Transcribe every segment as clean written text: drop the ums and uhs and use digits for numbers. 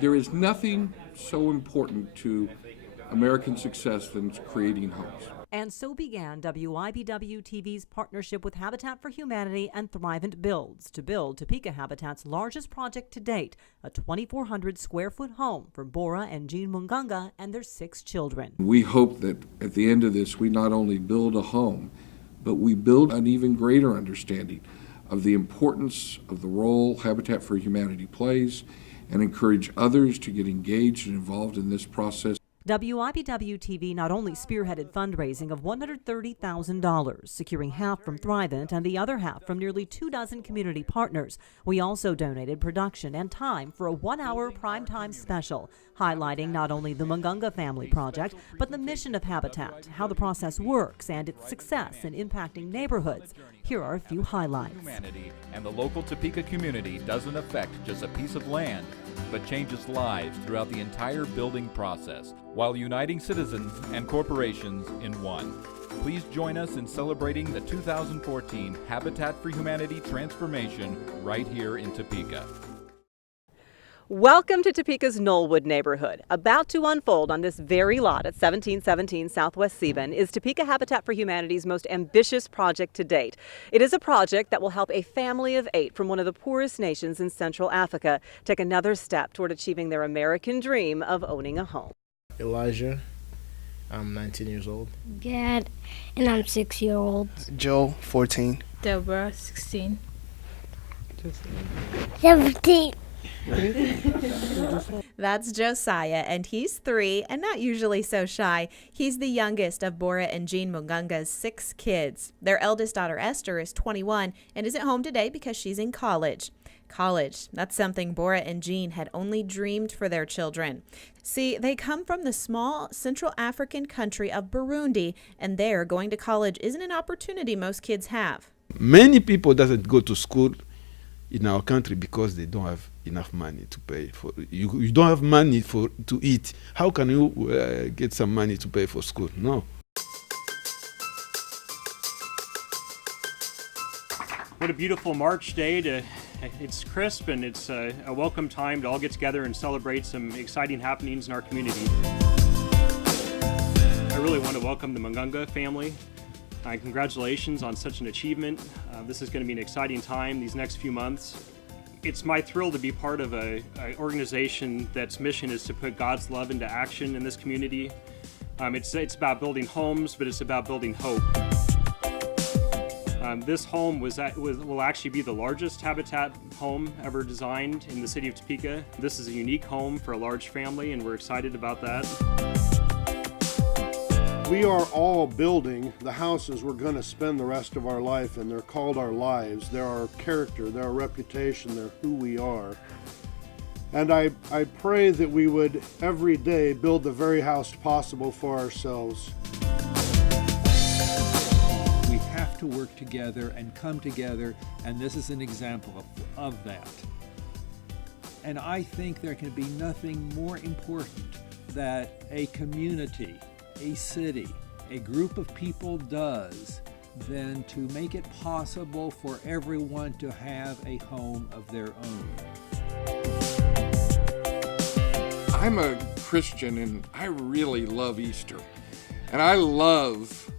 There is nothing so important to American success than creating homes. And so began WIBW-TV's partnership with Habitat for Humanity and Thrivent Builds to build Topeka Habitat's largest project to date, a 2,400 square foot home for Bora and Jean Mungunga and their 6 children. We hope that at the end of this, we not only build a home, but we build an even greater understanding of the importance of the role Habitat for Humanity plays and encourage others to get engaged and involved in this process. WIBW-TV not only spearheaded fundraising of $130,000, securing half from Thrivent and the other half from nearly 24 community partners. We also donated production and time for a 1-hour primetime special, highlighting not only the Mungunga Family Project, but the mission of Habitat, how the process works, and its success in impacting neighborhoods. Here are a few highlights. Humanity and the local Topeka community doesn't affect just a piece of land, but changes lives throughout the entire building process, while uniting citizens and corporations in one. Please join us in celebrating the 2014 Habitat for Humanity transformation right here in Topeka. Welcome to Topeka's Knollwood neighborhood. About to unfold on this very lot at 1717 Southwest Sebin is Topeka Habitat for Humanity's most ambitious project to date. It is a project that will help a family of 8 from one of the poorest nations in Central Africa take another step toward achieving their American dream of owning a home. Elijah, I'm 19 years old. Gad, and I'm 6-year-old. Joe, 14. Deborah, 16. 17. That's Josiah, and he's 3 and not usually so shy. He's the youngest of Bora and Jean Mungunga's 6 kids. Their eldest daughter, Esther, is 21 and is at home today because she's in college. College, that's something Bora and Jean had only dreamed for their children. See, they come from the small Central African country of Burundi, and there going to college isn't an opportunity most kids have. Many people doesn't go to school in our country because they don't have enough money to pay for. You don't have money to eat. How can you get some money to pay for school? No. What a beautiful March day. It's crisp and it's a welcome time to all get together and celebrate some exciting happenings in our community. I really want to welcome the Mungunga family. Congratulations on such an achievement. This is going to be an exciting time these next few months. It's my thrill to be part of an organization that's mission is to put God's love into action in this community. It's about building homes, but it's about building hope. This home will actually be the largest Habitat home ever designed in the city of Topeka. This is a unique home for a large family, and we're excited about that. We are all building the houses we're going to spend the rest of our life in. They're called our lives. They're our character, they're our reputation, they're who we are. And I pray that we would every day build the very house possible for ourselves. We have to work together and come together, and this is an example of that. And I think there can be nothing more important that a community, a city, a group of people does than to make it possible for everyone to have a home of their own. I'm a Christian and I really love Easter. And I love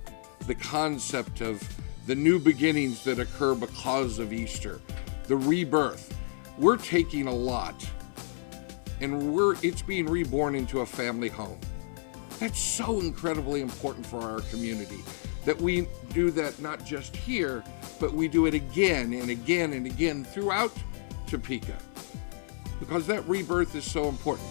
the concept of the new beginnings that occur because of Easter, the rebirth. We're taking a lot and it's being reborn into a family home. That's so incredibly important for our community, that we do that not just here, but we do it again and again and again throughout Topeka, because that rebirth is so important.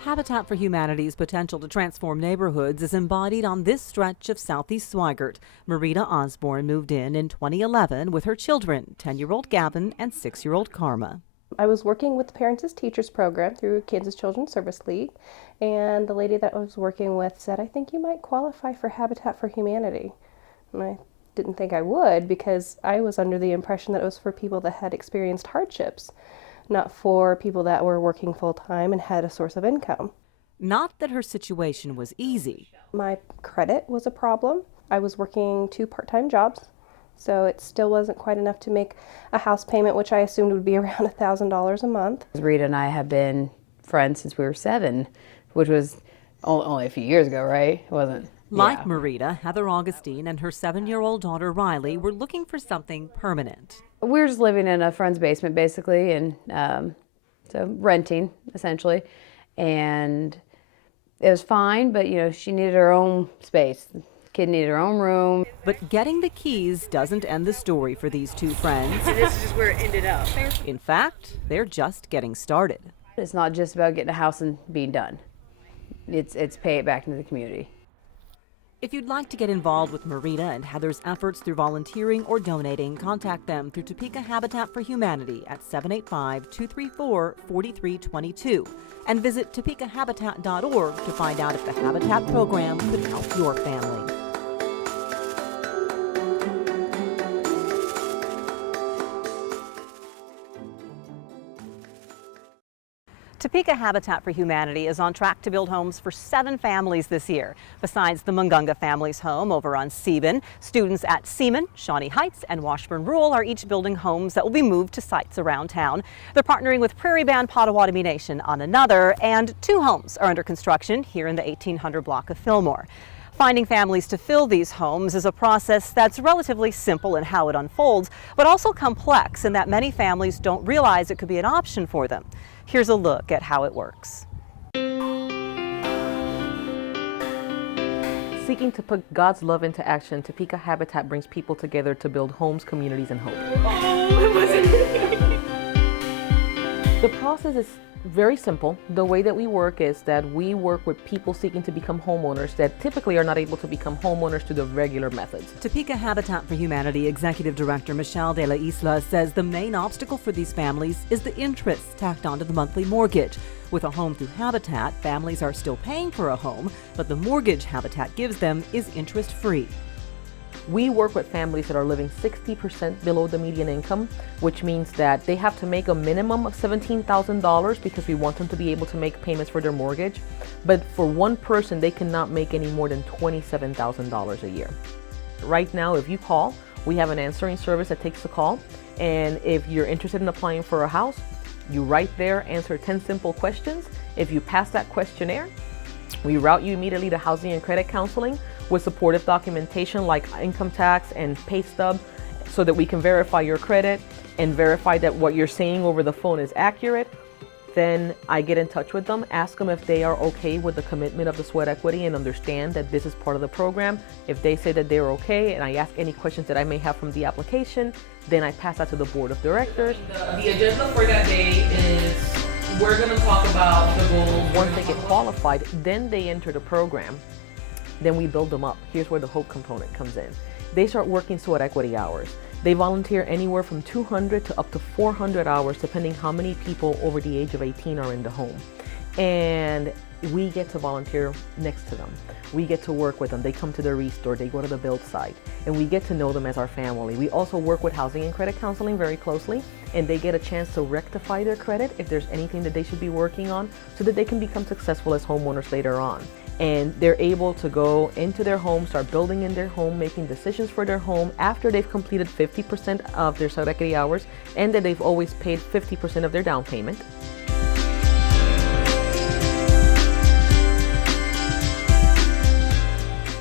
Habitat for Humanity's potential to transform neighborhoods is embodied on this stretch of Southeast Swigert. Marita Osborne moved in 2011 with her children, 10-year-old Gavin and 6-year-old Karma. I was working with the Parents as Teachers program through Kansas Children's Service League, and the lady that I was working with said, I think you might qualify for Habitat for Humanity. And I didn't think I would, because I was under the impression that it was for people that had experienced hardships, not for people that were working full-time and had a source of income. Not that her situation was easy. My credit was a problem. I was working 2 part-time jobs, So it still wasn't quite enough to make a house payment, which I assumed would be around $1,000 a month. Rita and I have been friends since we were 7, which was only a few years ago, right? It wasn't. Like Yeah. Marita, Heather Augustine and her 7-year-old daughter Riley were looking for something permanent. We were just living in a friend's basement, basically, and so renting, essentially. And it was fine, but, she needed her own space. The kid needed her own room. But getting the keys doesn't end the story for these two friends. This is just where it ended up. In fact, they're just getting started. It's not just about getting a house and being done. It's pay it back into the community. If you'd like to get involved with Marita and Heather's efforts through volunteering or donating, contact them through Topeka Habitat for Humanity at 785-234-4322 and visit topekahabitat.org to find out if the Habitat program could help your family. Topeka Habitat for Humanity is on track to build homes for 7 families this year. Besides the Mungunga family's home over on Seaben, students at Seaman, Shawnee Heights, and Washburn Rural are each building homes that will be moved to sites around town. They're partnering with Prairie Band Potawatomi Nation on another, and 2 homes are under construction here in the 1800 block of Fillmore. Finding families to fill these homes is a process that's relatively simple in how it unfolds, but also complex in that many families don't realize it could be an option for them. Here's a look at how it works. Seeking to put God's love into action, Topeka Habitat brings people together to build homes, communities, and hope. The process is very simple. The way that we work is that we work with people seeking to become homeowners that typically are not able to become homeowners through the regular methods. Topeka Habitat for Humanity Executive Director Michelle De La Isla says the main obstacle for these families is the interest tacked onto the monthly mortgage. With a home through Habitat, families are still paying for a home, but the mortgage Habitat gives them is interest-free. We work with families that are living 60% below the median income, which means that they have to make a minimum of $17,000 because we want them to be able to make payments for their mortgage. But for one person, they cannot make any more than $27,000 a year. Right now, if you call, we have an answering service that takes the call. And if you're interested in applying for a house, you right there answer 10 simple questions. If you pass that questionnaire, we route you immediately to housing and credit counseling with supportive documentation like income tax and pay stub so that we can verify your credit and verify that what you're saying over the phone is accurate. Then I get in touch with them, ask them if they are okay with the commitment of the sweat equity and understand that this is part of the program. If they say that they're okay and I ask any questions that I may have from the application, then I pass that to the board of directors. The agenda for that day is we're going to talk about the goals. Once they get qualified, then they enter the program. Then we build them up. Here's where the hope component comes in. They start working sweat equity hours. They volunteer anywhere from 200 to up to 400 hours, depending how many people over the age of 18 are in the home. And we get to volunteer next to them. We get to work with them. They come to the restore, they go to the build site, and we get to know them as our family. We also work with housing and credit counseling very closely, and they get a chance to rectify their credit if there's anything that they should be working on so that they can become successful as homeowners later on. And they're able to go into their home, start building in their home, making decisions for their home after they've completed 50% of their sweat equity hours and that they've always paid 50% of their down payment.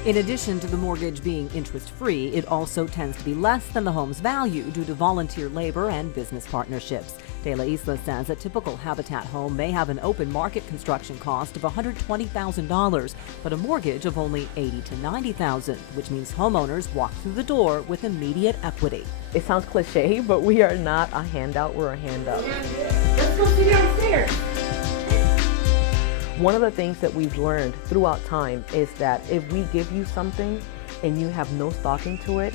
In addition to the mortgage being interest-free, it also tends to be less than the home's value due to volunteer labor and business partnerships. De La Isla says a typical Habitat home may have an open market construction cost of $120,000, but a mortgage of only $80,000 to $90,000, which means homeowners walk through the door with immediate equity. It sounds cliche, but we are not a handout, we're a hand up. Let's go sit downstairs. One of the things that we've learned throughout time is that if we give you something and you have no stock into it,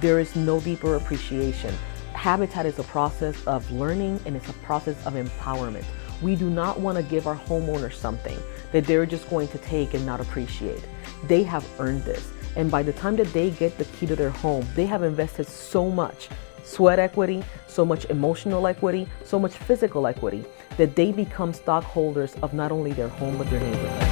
there is no deeper appreciation. Habitat is a process of learning and it's a process of empowerment. We do not want to give our homeowners something that they're just going to take and not appreciate. They have earned this. And by the time that they get the key to their home, they have invested so much sweat equity, so much emotional equity, so much physical equity, that they become stockholders of not only their home, but their neighborhood.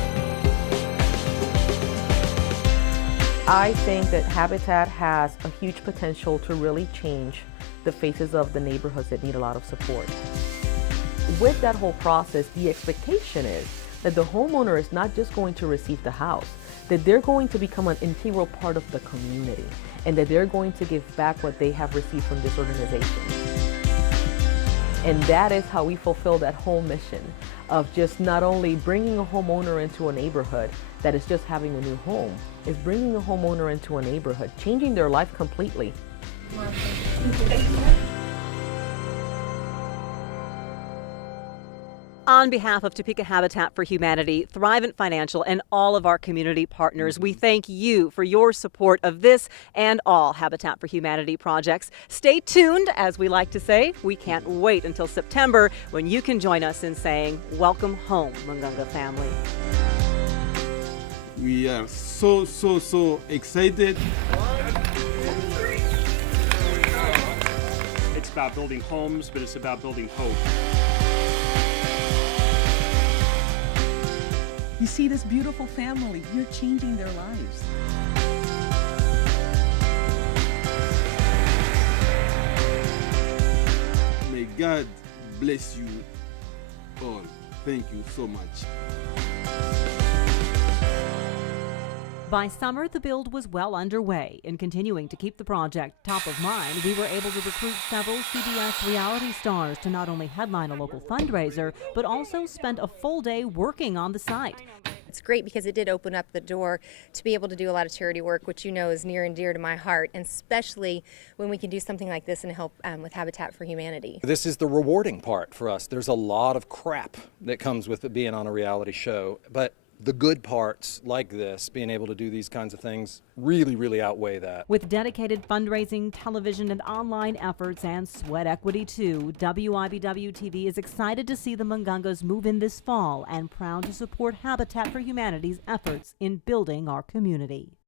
I think that Habitat has a huge potential to really change the faces of the neighborhoods that need a lot of support. With that whole process, the expectation is that the homeowner is not just going to receive the house, that they're going to become an integral part of the community, and that they're going to give back what they have received from this organization. And that is how we fulfill that whole mission of just not only bringing a homeowner into a neighborhood that is just having a new home, is bringing a homeowner into a neighborhood, changing their life completely. On behalf of Topeka Habitat for Humanity, Thrivent Financial, and all of our community partners, we thank you for your support of this and all Habitat for Humanity projects. Stay tuned, as we like to say. We can't wait until September when you can join us in saying, "Welcome home, Mungunga family." We are so excited. It's about building homes, but it's about building hope. You see this beautiful family, you're changing their lives. May God bless you all. Thank you so much. By summer, the build was well underway. In continuing to keep the project top of mind, we were able to recruit several CBS reality stars to not only headline a local fundraiser, but also spend a full day working on the site. It's great because it did open up the door to be able to do a lot of charity work, which you know is near and dear to my heart, and especially when we can do something like this and help with Habitat for Humanity. This is the rewarding part for us. There's a lot of crap that comes with it being on a reality show, but the good parts like this, being able to do these kinds of things, really outweigh that. With dedicated fundraising, television, and online efforts, and sweat equity too, WIBW-TV is excited to see the Mungungas move in this fall and proud to support Habitat for Humanity's efforts in building our community.